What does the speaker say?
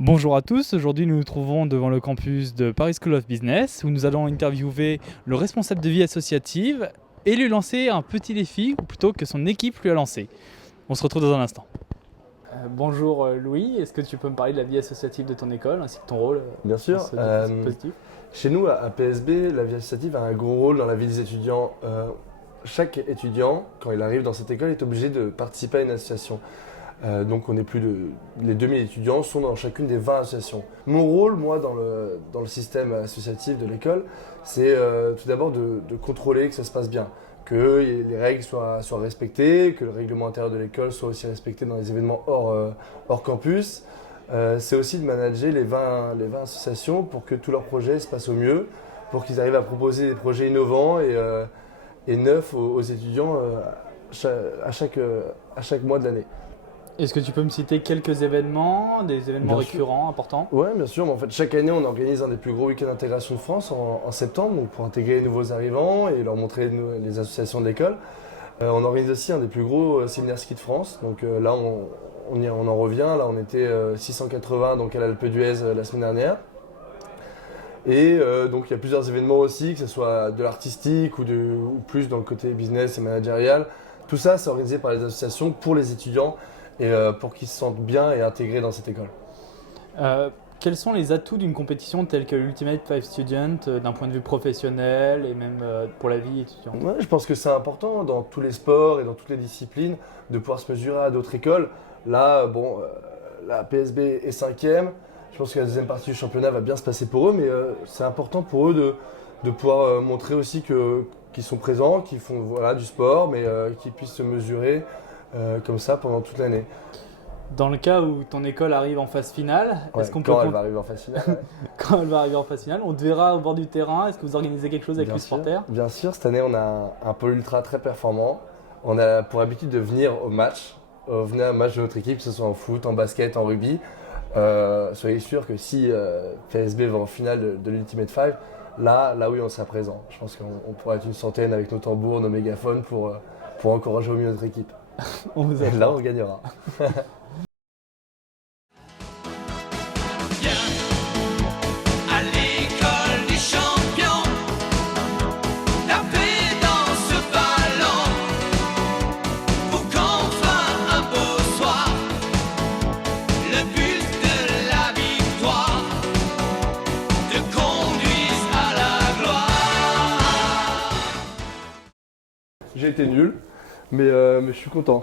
Bonjour à tous, aujourd'hui nous nous trouvons devant le campus de Paris School of Business où nous allons interviewer le responsable de vie associative et lui lancer un petit défi, ou plutôt que son équipe lui a lancé. On se retrouve dans un instant. Bonjour Louis, est-ce que tu peux me parler de la vie associative de ton école ainsi que ton rôle Bien sûr. dans ce dispositif? Chez nous, à PSB, la vie associative a un gros rôle dans la vie des étudiants. Chaque étudiant, quand il arrive dans cette école, est obligé de participer à une association. Donc les 2000 étudiants sont dans chacune des 20 associations. Mon rôle, moi, dans le système associatif de l'école, c'est tout d'abord de contrôler que ça se passe bien, que les règles soient respectées, que le règlement intérieur de l'école soit aussi respecté dans les événements hors campus. C'est aussi de manager les 20 associations pour que tous leurs projets se passent au mieux, pour qu'ils arrivent à proposer des projets innovants et neufs aux étudiants à chaque mois de l'année. Est-ce que tu peux me citer quelques événements, des événements récurrents, importants? Oui, bien sûr. Mais en fait, chaque année, on organise un des plus gros week-ends d'intégration de France en septembre, donc pour intégrer les nouveaux arrivants et leur montrer les associations de l'école. On organise aussi un des plus gros séminaires ski de France. Donc là, on en revient. Là, on était 680 donc à l'Alpe d'Huez la semaine dernière. Et donc il y a plusieurs événements aussi, que ce soit de l'artistique ou plus dans le côté business et managérial. Tout ça, c'est organisé par les associations pour les étudiants et pour qu'ils se sentent bien et intégrés dans cette école. Quels sont les atouts d'une compétition telle que l'Ultimate 5 Student d'un point de vue professionnel et même pour la vie étudiante? Ouais, je pense que c'est important dans tous les sports et dans toutes les disciplines de pouvoir se mesurer à d'autres écoles. Là, la PSB est 5e. Je pense que la deuxième partie du championnat va bien se passer pour eux, mais c'est important pour eux de pouvoir montrer aussi qu'ils sont présents, qu'ils font du sport, mais qu'ils puissent se mesurer comme ça pendant toute l'année. Dans le cas où ton école arrive en phase finale, est-ce qu'on peut quand elle va arriver en phase finale. quand elle va arriver en phase finale, on te verra au bord du terrain. Est-ce que vous organisez quelque chose avec les supporters? Bien sûr, cette année on a un pôle ultra très performant. On a pour habitude de venir au match, venir à un match de notre équipe, que ce soit en foot, en basket, en rugby. Soyez sûr que si PSB va en finale de l'Ultimate 5, là oui on sera présent. Je pense qu'on pourra être une centaine avec nos tambours, nos mégaphones pour encourager au mieux notre équipe. Et là on gagnera. J'ai été nul, mais je suis content.